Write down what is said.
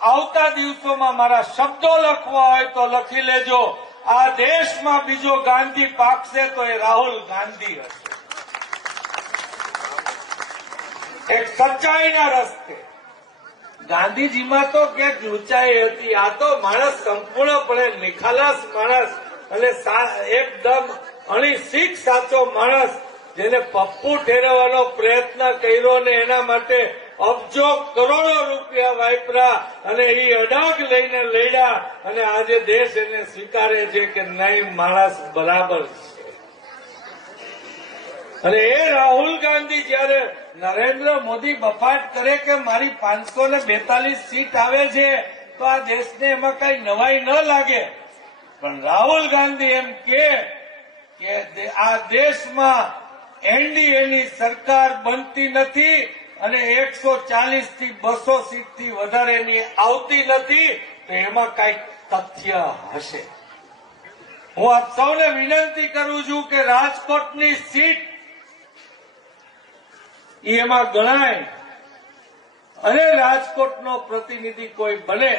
આવતા દિવસોમાં મારા શબ્દો લખવા હોય તો લખી લેજો. આ દેશમાં બીજો ગાંધી પાકશે તો એ રાહુલ ગાંધી હશે. એક સચ્ચાઈના રસ્તે. ગાંધીજીમાં તો ક્યાંક ઊંચાઈ હતી. આ તો માણસ સંપૂર્ણપણે નિખાલસ માણસ અને એકદમ અણીસીક સાચો માણસ, જેને પપ્પુ ઠેરવવાનો પ્રયત્ન કર્યો ને એના માટે અબજો કરોડો રૂપિયા વાપર્યા અને એ અડાગ લઈને લડ્યા અને આજે દેશ એને સ્વીકારે છે કે નહીં, માણસ બરાબર છે. અને એ રાહુલ ગાંધી જયારે નરેન્દ્ર મોદી બફાટ કરે કે મારી 542 સીટ આવે છે તો આ દેશને એમાં કઈ નવાઈ ન લાગે. પણ રાહુલ ગાંધી એમ કે આ દેશમાં એનડીએની સરકાર બનતી નથી અને 140 થી 200 સીટથી વધારેની આવતી નથી, તો એમાં કઈક તથ્ય હશે. હું આપ સૌને વિનંતી કરું છું કે રાજકોટની સીટ એમાં ગણાય અને રાજકોટનો પ્રતિનિધિ કોઈ બને